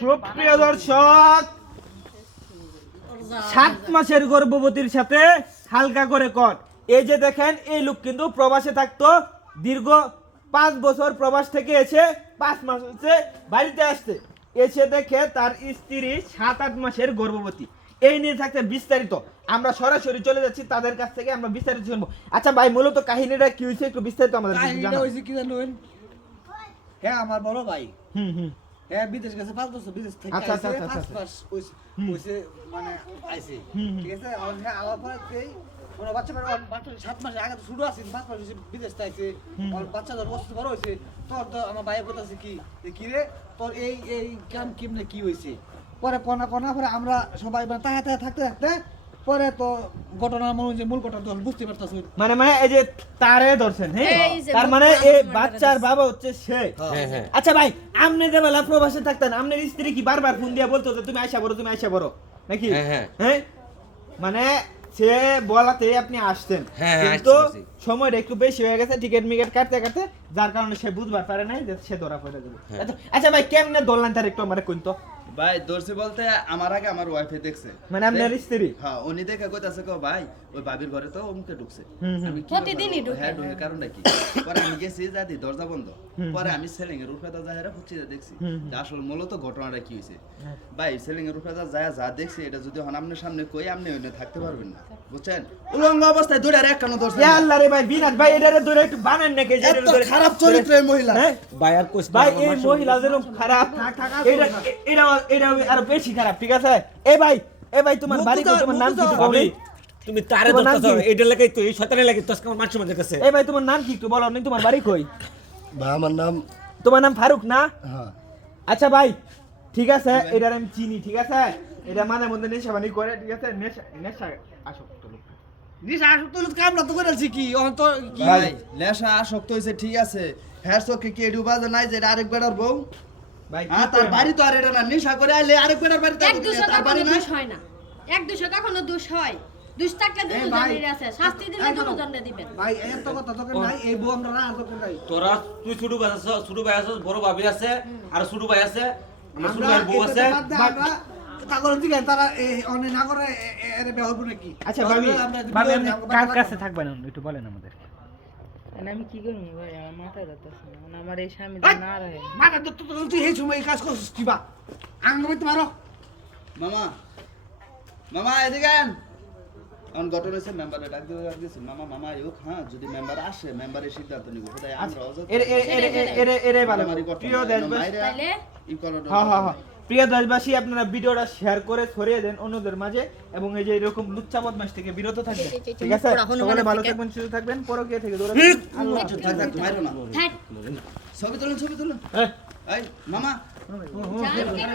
সুপ্রিয় দর্শক, 7 মাসের গর্ভবতীর সাথে হালকা করে কট। এই যে দেখেন, এই লোক কিন্তু প্রবাসে থাকতো, দীর্ঘ 5 বছর প্রবাস থেকে এসে 5 মাস হচ্ছে বাড়িতে আসছে। এসে দেখে তার স্ত্রী 7-8 মাসের গর্ভবতী। এই নিয়ে থাকতে বিস্তারিত আমরা সরাসরি চলে যাচ্ছি তাদের কাছ থেকে, আমরা বিস্তারিত শুনবো। আচ্ছা ভাই, মূলত কাহিনীটা কি হয়েছে একটু বিস্তারিত আমাদের কাহিনীটা হইছে কি জানেন? হ্যাঁ, আমার বড় ভাই হ্যাঁ বিদেশ গেছে 5 বছর, বিদেশ থেকে আচ্ছা, আইছে আচ্ছা, 5 আচ্ছা। মাস হইছে মানে আইছে, ঠিক আছে। আর হ্যাঁ আমার পরে ওরা বাচ্চা 7 মাস আগে তো শুরু আছে, 5 মাস হইছে বিদেশ থেকে আইছে। আর বাচ্চা যখন অসুস্থ বড় হইছে, তো আমার ভাই কইতাছে কি যে কি রে তোর এই কাম কেমনে কি হইছে। পরে কোনা পরে আমরা সবাই মানে তাহাতে থাকতে পরে তো ঘটনার মূল ঘটনা তো বুঝতে পারতাছ। মানে এই যে তারে ধরছেন, হ্যাঁ, তার মানে এই বাচ্চার বাবা হচ্ছে সে। আচ্ছা ভাই, আপনি যে বেলা প্রবাসে থাকতেন, আপনার স্ত্রী কি বারবার ফোন দিয়া বলতো যে তুমি আয়সা বড় নাকি? হ্যাঁ, মানে সে বলাতে আপনি আসতেন, কিন্তু সময়টা একটু বেশি হয়ে গেছে টিকিট মিকেট কাটতে যার কারণে সে বুঝবার পারে নাই যে সে ধরা পড়ে যাবে। আচ্ছা ভাই, কেমনে ধরলেন তার একটু আমারে কইতো। ভাই দর্শি বলতে আমার আগে আমার ওয়াইফে দেখছে, মানে আপনার স্ত্রী? হ্যাঁ, উনি দেখে কইতাছে কো ভাই ওই ভাবির ঘরে তো অমুকে ঢুকছে। আমি কি প্রতিদিনই ঢুকে। হ্যাঁ, ঢুকে কারণটা কি? পরে আমি গেছি যাদি দরজা বন্ধ, পরে আমি সেলিং এর উপরে দা যাহেরা ফুচি দেখছি যে আসলে মূলত ঘটনাটা কি হইছে। ভাই সেলিং এর উপরে যা দেখছি, এটা যদি হন আপনার সামনে কই আপনি ওইনে থাকতে পারবেন না, বুঝছেন? উলঙ্গ অবস্থায় দৌড়ে এক কানো ধরছে। ইয়া আল্লাহ রে ভাই, বিনাশ ভাই এটারে ধরে একটু বানান নাকি? যে এত খারাপ চরিত্রের মহিলা। হ্যাঁ ভাই আর কোস ভাই, এই মহিলা যেরকম খারাপ, এটা আরো বেশি খারাপ, ঠিক আছে? এই ভাই তোমার বাড়ি কই, তোমার নাম কি একটু বলো? তুমি তারে ধরতেছ, এইটা লাগাই তো এই শয়তানের লাগি তোর কাছে মানুষ মধ্যে কাছে। এই ভাই, তোমার নাম কি একটু বলো? নি তোমার বাড়ি কই? ভাই আমার নাম, তোমার নাম ফারুক না? হ্যাঁ। আচ্ছা ভাই, ঠিক আছে, এটার আমি চিনি, ঠিক আছে? এটা মানে মধ্যে নেশাবানি করে, ঠিক আছে? নেশা আসক্ত লোক। নিশা আসক্ত লোক কামলা তো করেছি কি অন্ত কি ভাই নেশা আসক্ত হইছে, ঠিক আছে। হ্যাঁ চোখে কি এডু বাজে নাই যে এটা আরেক বেড়ার বউ? ভাই হ্যাঁ, তার বাড়ি তো আর এটা না, নেশা করে আইলে আরেক বেড়ার বাড়িতে এক দুশো তার বাড়ি কখনো না। দোষ হয় না, এক দুশো কখনো দোষ হয়। দুষ থাকলে দুজনের আছে, শাস্তি দিলে দুজনে দিবেন। ভাই এত কথা তোকে নাই, এই বউ আমরা না তোকে নাই। তোরা তুই ছোট ভাই আছিস, ছোট ভাই আছে, বড় ভাবি আছে, আর ছোট ভাই আছে, আমার ছোট আমরা ভাই বউ আছে। আমরা তাগর দিকে তারা অনে না করে এর ব্যবহার করে কি। আচ্ছা ভাবি, আপনি কার কাছে থাকবেন একটু বলেন আমাদের। আমি কি করবো ভাই, আমার মাথা যাচ্ছে না, আমার এই স্বামী না রাখে। মাথা তো তুই এই সময় এই কাজ করছিস কি বা আঙ্গ বইতে পারো। মামা এদিকে আন। এখন ঘটনা হচ্ছে মেম্বারে ডাক দিয়েছে, মামা ইউক, হ্যাঁ যদি মেম্বার আসে মেম্বারের সিদ্ধান্ত নিব। কোথায় আমরা অযথা এরে ভালো। মারামারি করতে প্রিয় হবে না, দেশবাসী, তাইলে ই করার হ্যাঁ, প্রিয় দেশবাসী, আপনারা ভিডিওটা শেয়ার করে ছড়িয়ে দেন অন্যদের মাঝে, এবং এই যে এরকম লুচ্চা বদমাশ থেকে বিরত থাকবেন, ঠিক আছে? সকলে ভালো থাকবেন, সুস্থ থাকবেন, পরকীয়া থেকে দূরে থাকবেন। আল্লাহ হাফেজ। মাইরো না। থাক। ছবি তুলুন। এই মামা জান কেন?